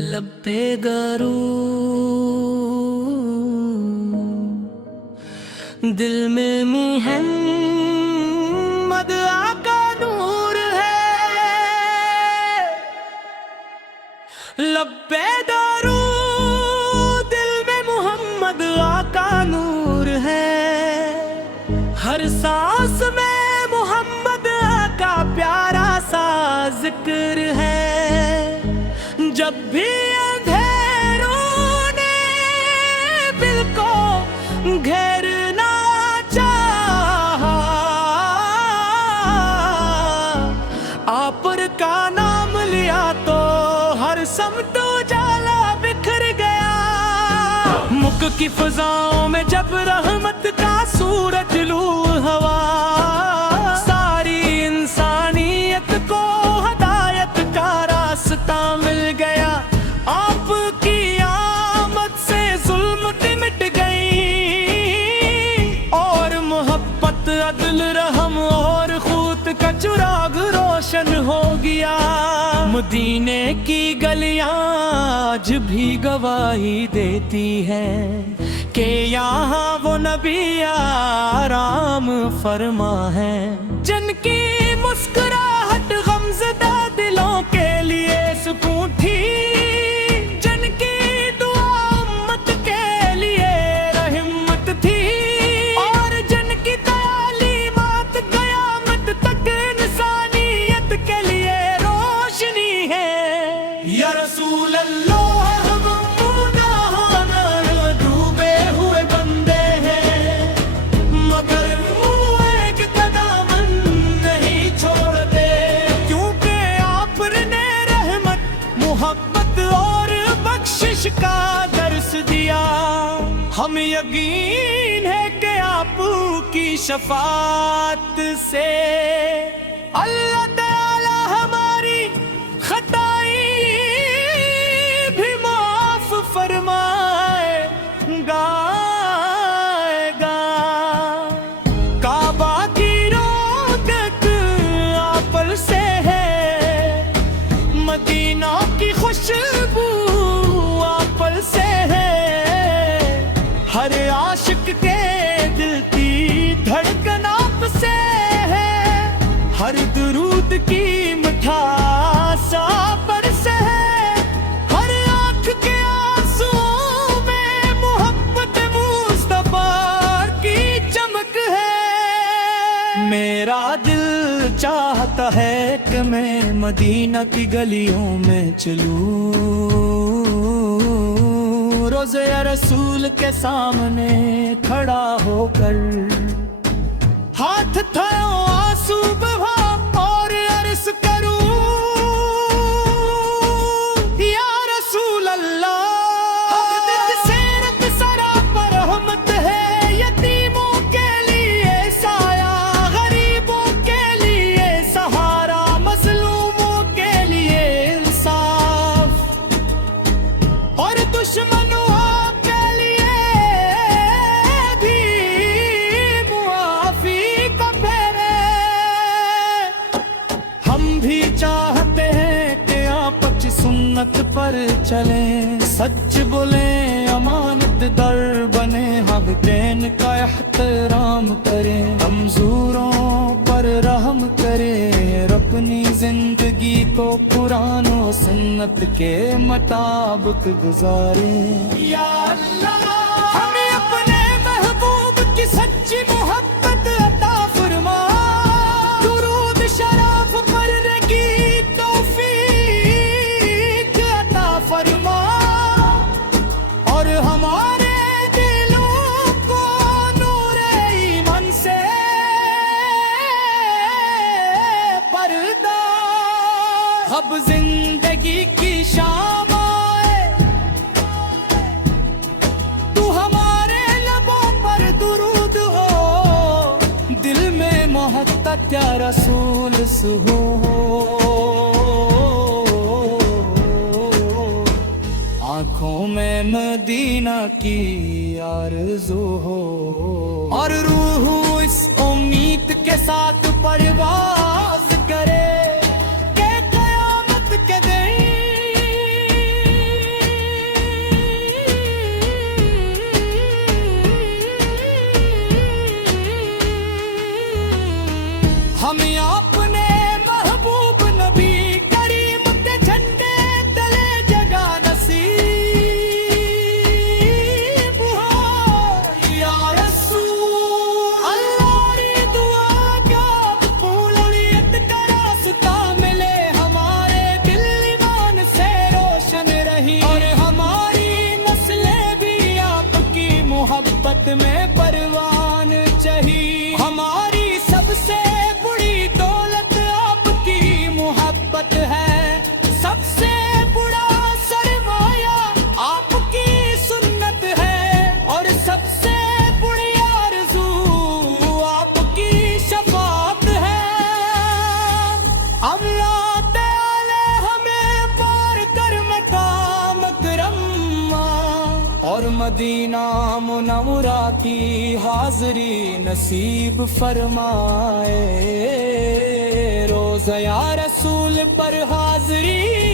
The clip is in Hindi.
लब्बे गरू दिल में मोहम्मद आका नूर है। लब्बे गरू दिल में मोहम्मद आका नूर है। हर सांस में मोहम्मद आका प्यारा सा जिक्र है। जब भी अंधेरों ने दिल को घेरना चाहा, आप का नाम लिया तो हर समत उजाला बिखर गया। मुक की फजाओं में जब रहमत का सूरज लू हवा, सारी इंसानियत को हदायत का रास्ता मिल गया। आपकी आमद से जुल्मत मिट गई और मोहब्बत अदल रहम और खूत का चिराग रोशन हो गया। मदीने की गलियां आज भी गवाही देती हैं कि यहाँ वो नबी आराम फरमा है। जिनकी मुस्कुराहट गमज़दा दिलों के लिए सुकून थी, जिनकी दुआ उम्मत के लिए रहमत थी, और जिनकी तालीमात क़यामत तक इंसानियत के लिए रोशनी है। या रसूल अल्लाह, का दर्श दिया। हम यकीन है कि आपकी शफाअत से अल्लाह ताला हमारी खताई भी माफ फरमाएगा। काबा की रौनक आपल से है, मदीना की खुशबू से है। हर आशिक के दिल की धड़कन आप से है। हर दुरूद की मिठास आप से है। हर आँख के आंसुओं में मोहब्बत मुस्तफा की चमक है। मेरा दिल चाहता है कि मैं मदीना की गलियों में चलूं, रोज़े रसूल के सामने खड़ा होकर हाथ थाओ आंसू बहा और अर्ज़ करूं, या रसूल अल्लाह। हक़ सीरत सरापर रहमत है, यतीमों के लिए साया, गरीबों के लिए सहारा, मज़लूमों के लिए इंसाफ, और दुश्मन सुन्नत पर चले, सच बोले, अमानत दर बने, हक़दैन का एहतराम करे, कमजोरों पर रहम करे, अपनी जिंदगी को कुरान और सुन्नत के मुताबिक गुजारे। या अल्लाह, हमें अपने महबूब की सच्ची मोहब्बत अता फरमा, दुरूद शराफ पढ़ने की तौफीक फरमा, और हमारे दिलों को नूरे ईमान से पर्दा, अब जिंदगी की शाम आए, तू हमारे लबों पर दुरूद हो, दिल में मोहब्बत या रसूल हो। आँखों में मदीना की आरज़ू हो, और रूह इस उम्मीद के साथ परवाज़ करे कि क़यामत के दिन और मदीना मुनव्वरा की हाज़री नसीब फरमाए। रोज़ा या रसूल पर हाज़री